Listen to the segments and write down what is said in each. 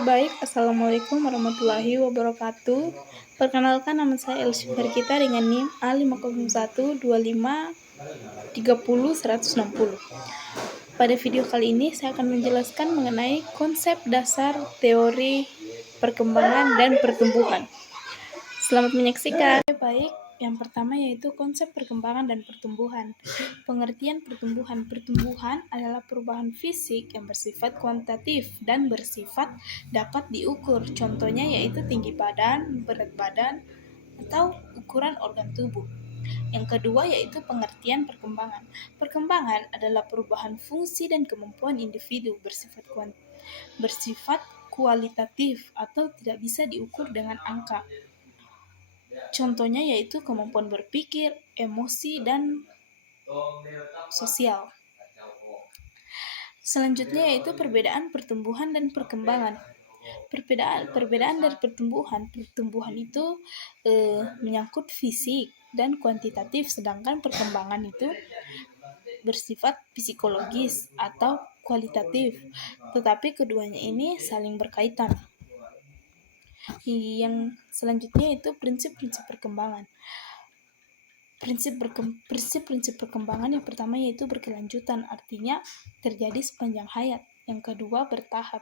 Baik, Assalamualaikum warahmatullahi wabarakatuh. Perkenalkan, nama saya Elsie Farkita dengan NIM A50125300160. Pada video kali ini saya akan menjelaskan mengenai konsep dasar teori perkembangan dan pertumbuhan. Selamat menyaksikan. Baik, yang pertama yaitu konsep perkembangan dan pertumbuhan. Pengertian pertumbuhan. Pertumbuhan adalah perubahan fisik yang bersifat kuantitatif dan bersifat dapat diukur. Contohnya yaitu tinggi badan, berat badan, atau ukuran organ tubuh. Yang kedua yaitu pengertian perkembangan. Perkembangan adalah perubahan fungsi dan kemampuan individu bersifat kualitatif atau tidak bisa diukur dengan angka. Contohnya yaitu kemampuan berpikir, emosi, dan sosial. Selanjutnya yaitu perbedaan pertumbuhan dan perkembangan. Perbedaan dari pertumbuhan itu menyangkut fisik dan kuantitatif, sedangkan perkembangan itu bersifat psikologis atau kualitatif, tetapi keduanya ini saling berkaitan. Yang selanjutnya itu prinsip-prinsip perkembangan. Prinsip-prinsip perkembangan yang pertama yaitu berkelanjutan, artinya terjadi sepanjang hayat. Yang kedua bertahap,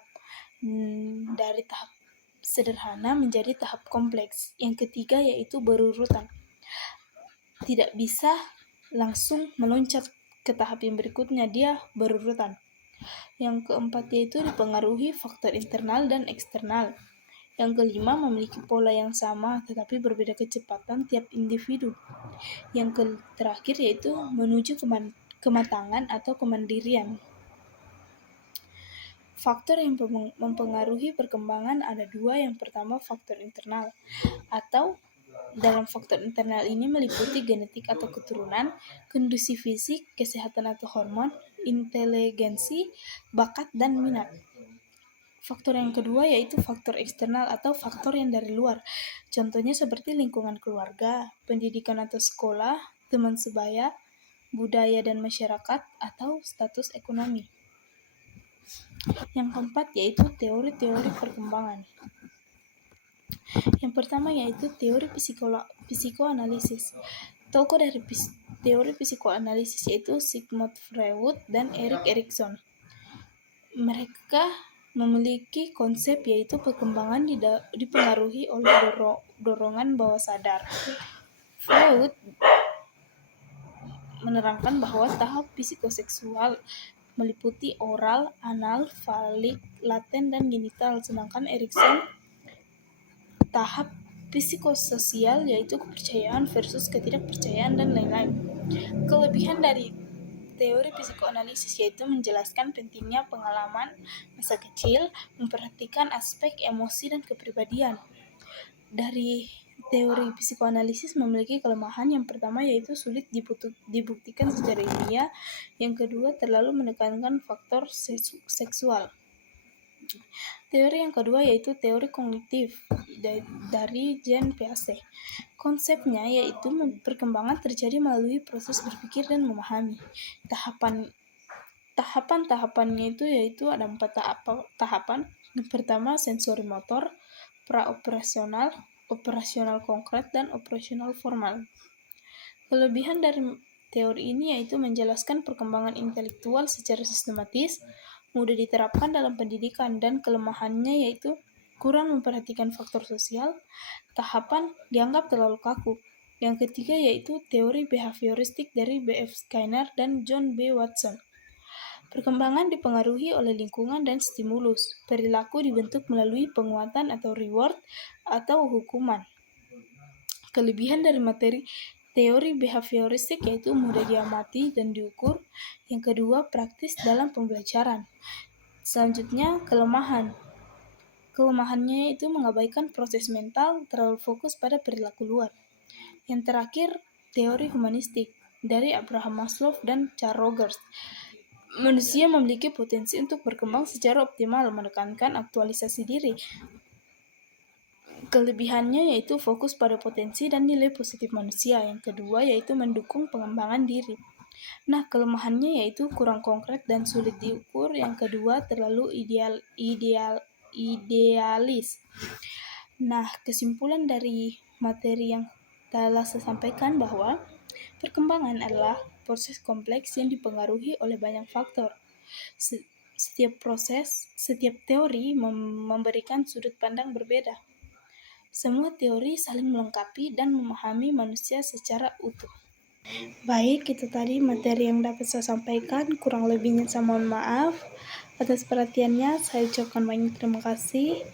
dari tahap sederhana menjadi tahap kompleks. Yang ketiga yaitu berurutan, tidak bisa langsung meloncat ke tahap yang berikutnya, dia berurutan. Yang keempat yaitu dipengaruhi faktor internal dan eksternal. Yang kelima memiliki pola yang sama tetapi berbeda kecepatan tiap individu. Yang terakhir yaitu menuju kematangan atau kemandirian. Faktor yang mempengaruhi perkembangan ada dua. Yang pertama faktor internal, atau dalam faktor internal ini meliputi genetik atau keturunan, kondisi fisik, kesehatan atau hormon, inteligensi, bakat, dan minat. Faktor yang kedua yaitu faktor eksternal atau faktor yang dari luar. Contohnya seperti lingkungan keluarga, pendidikan atau sekolah, teman sebaya, budaya dan masyarakat, atau status ekonomi. Yang keempat yaitu teori-teori perkembangan. Yang pertama yaitu teori psikoanalisis. Tokoh dari teori psikoanalisis yaitu Sigmund Freud dan Erik Erikson. Mereka memiliki konsep yaitu perkembangan dipengaruhi oleh dorongan bawah sadar. Freud menerangkan bahwa tahap psikoseksual meliputi oral, anal, falik, laten, dan genital, sedangkan Erikson tahap psikososial yaitu kepercayaan versus ketidakpercayaan dan lain-lain. Kelebihan dari teori psikoanalisis yaitu menjelaskan pentingnya pengalaman masa kecil, memperhatikan aspek emosi dan kepribadian. Dari teori psikoanalisis memiliki kelemahan. Yang pertama yaitu sulit dibuktikan secara ilmiah. Yang kedua terlalu menekankan faktor seksual. Teori yang kedua yaitu teori kognitif dari Jean Piaget. Konsepnya yaitu perkembangan terjadi melalui proses berpikir dan memahami. Tahapan-tahapannya itu yaitu ada 4 tahapan. Yang pertama sensori motor, praoperasional, operasional konkret, dan operasional formal. Kelebihan dari teori ini yaitu menjelaskan perkembangan intelektual secara sistematis, mudah diterapkan dalam pendidikan, dan kelemahannya yaitu kurang memperhatikan faktor sosial, tahapan dianggap terlalu kaku. Yang ketiga yaitu teori behavioristik dari B.F. Skinner dan John B. Watson. Perkembangan dipengaruhi oleh lingkungan dan stimulus. Perilaku dibentuk melalui penguatan atau reward atau hukuman. Kelebihan dari materi teori behavioristik yaitu mudah diamati dan diukur. Yang kedua, praktis dalam pembelajaran. Selanjutnya, kelemahannya itu mengabaikan proses mental, terlalu fokus pada perilaku luar. Yang terakhir, teori humanistik dari Abraham Maslow dan Carl Rogers. Manusia memiliki potensi untuk berkembang secara optimal, menekankan aktualisasi diri. Kelebihannya yaitu fokus pada potensi dan nilai positif manusia. Yang kedua yaitu mendukung pengembangan diri. Nah, kelemahannya yaitu kurang konkret dan sulit diukur. Yang kedua terlalu idealis. Nah, kesimpulan dari materi yang telah saya sampaikan bahwa perkembangan adalah proses kompleks yang dipengaruhi oleh banyak faktor. Setiap teori memberikan sudut pandang berbeda. Semua teori saling melengkapi dan memahami manusia secara utuh. Baik, itu tadi materi yang dapat saya sampaikan. Kurang lebihnya saya mohon maaf. Atas perhatiannya, saya ucapkan banyak terima kasih.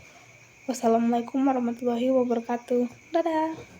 Wassalamualaikum warahmatullahi wabarakatuh. Dadah.